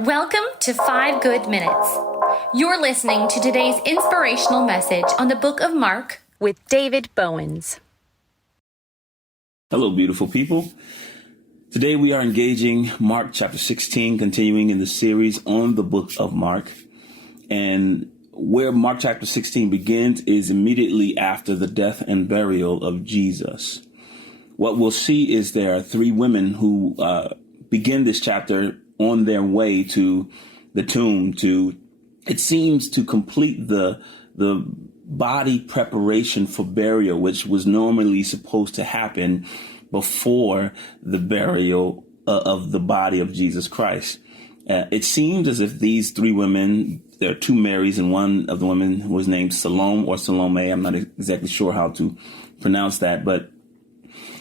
Welcome to 5 Good Minutes. You're listening to today's inspirational message on the book of Mark with David Bowens. Hello, beautiful people. Today we are engaging Mark chapter 16, continuing in the series on the book of Mark. And where Mark chapter 16 begins is immediately after the death and burial of Jesus. What we'll see is there are three women who begin this chapter on their way to the tomb it seems to complete the body preparation for burial, which was normally supposed to happen before the burial of the body of Jesus Christ. It seems as if these three women, there are two Marys, and one of the women was named Salome or Salome. I'm not exactly sure how to pronounce that, but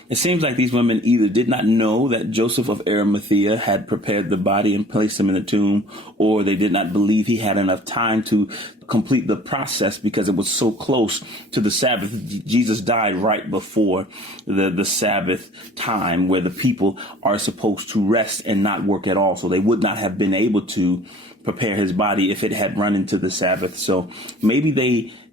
it seems like these women either did not know that Joseph of Arimathea had prepared the body and placed him in the tomb, or they did not believe he had enough time to complete the process because it was so close to the Sabbath. Jesus died right before the Sabbath time, where the people are supposed to rest and not work at all. So they would not have been able to prepare his body if it had run into the Sabbath. So maybe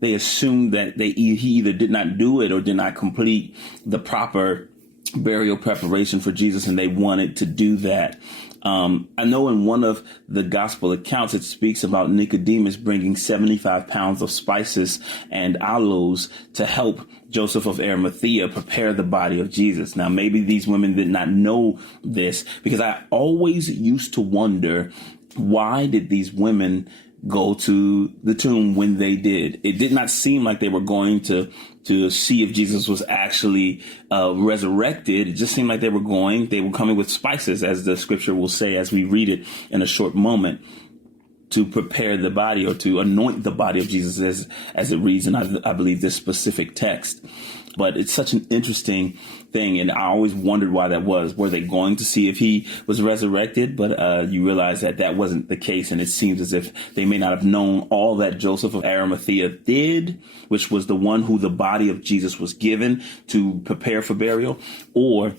they assumed that he either did not do it or did not complete the proper burial preparation for Jesus, and they wanted to do that. I know in one of the gospel accounts, it speaks about Nicodemus bringing 75 pounds of spices and aloes to help Joseph of Arimathea prepare the body of Jesus. Now, maybe these women did not know this, because I always used to wonder, why did these women go to the tomb when they did? It did not seem like they were going to see if Jesus was actually resurrected. It just seemed like they were coming with spices, as the scripture will say as we read it in a short moment, to prepare the body, or to anoint the body of Jesus, as it reads in, I believe, this specific text. But it's such an interesting thing, and I always wondered why that was. Were they going to see if he was resurrected? But you realize that wasn't the case, and it seems as if they may not have known all that Joseph of Arimathea did, which was the one who the body of Jesus was given to prepare for burial, or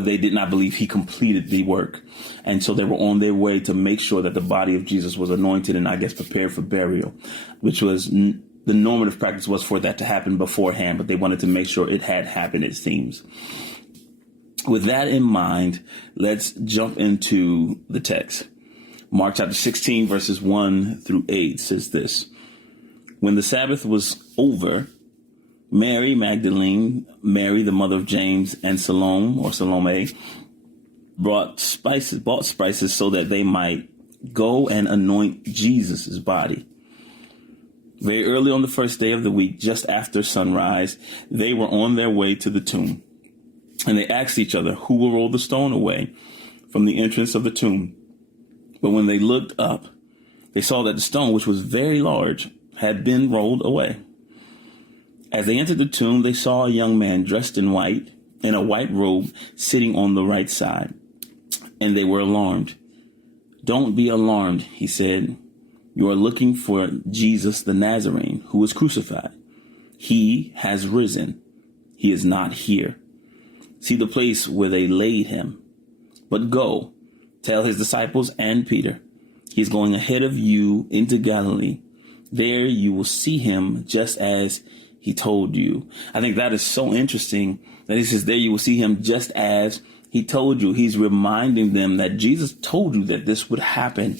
they did not believe he completed the work. And so they were on their way to make sure that the body of Jesus was anointed and, I guess, prepared for burial, which was the normative practice was for that to happen beforehand, but they wanted to make sure it had happened, it seems. With that in mind, let's jump into the text. Mark chapter 16, verses 1 through 8 says this: When the Sabbath was over, Mary Magdalene, Mary the mother of James, and Salome bought spices so that they might go and anoint Jesus' body. Very early on the first day of the week, just after sunrise, they were on their way to the tomb. And they asked each other, "Who will roll the stone away from the entrance of the tomb?" But when they looked up, they saw that the stone, which was very large, had been rolled away. As they entered the tomb, they saw a young man dressed in white, in a white robe, sitting on the right side. And they were alarmed. "Don't be alarmed," he said. "You are looking for Jesus the Nazarene, who was crucified. He has risen. He is not here. See the place where they laid him. But go, tell his disciples and Peter, he's going ahead of you into Galilee. There you will see him just as he told you." I think that is so interesting that he says, there you will see him just as he told you. He's reminding them that Jesus told you that this would happen.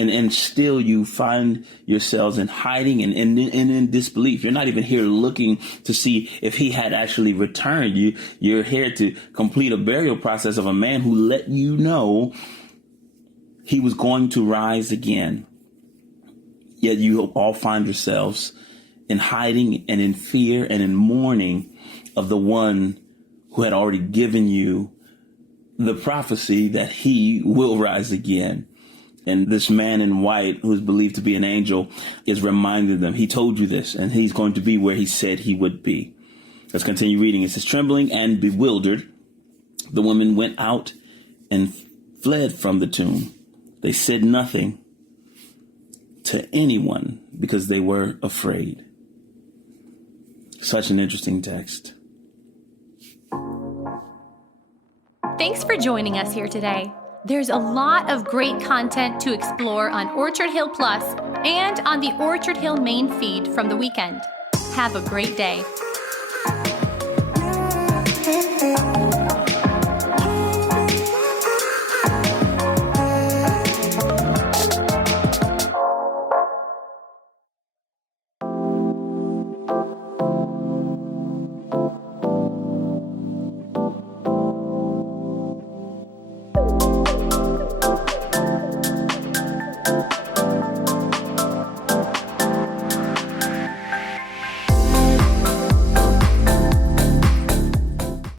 And still you find yourselves in hiding and in disbelief. You're not even here looking to see if he had actually returned. You're here to complete a burial process of a man who let you know he was going to rise again. Yet you all find yourselves in hiding and in fear and in mourning of the one who had already given you the prophecy that he will rise again. And this man in white, who is believed to be an angel, is reminding them, he told you this, and he's going to be where he said he would be. Let's continue reading. It says, trembling and bewildered, the women went out and fled from the tomb. They said nothing to anyone because they were afraid. Such an interesting text. Thanks for joining us here today. There's a lot of great content to explore on Orchard Hill Plus and on the Orchard Hill main feed from the weekend. Have a great day.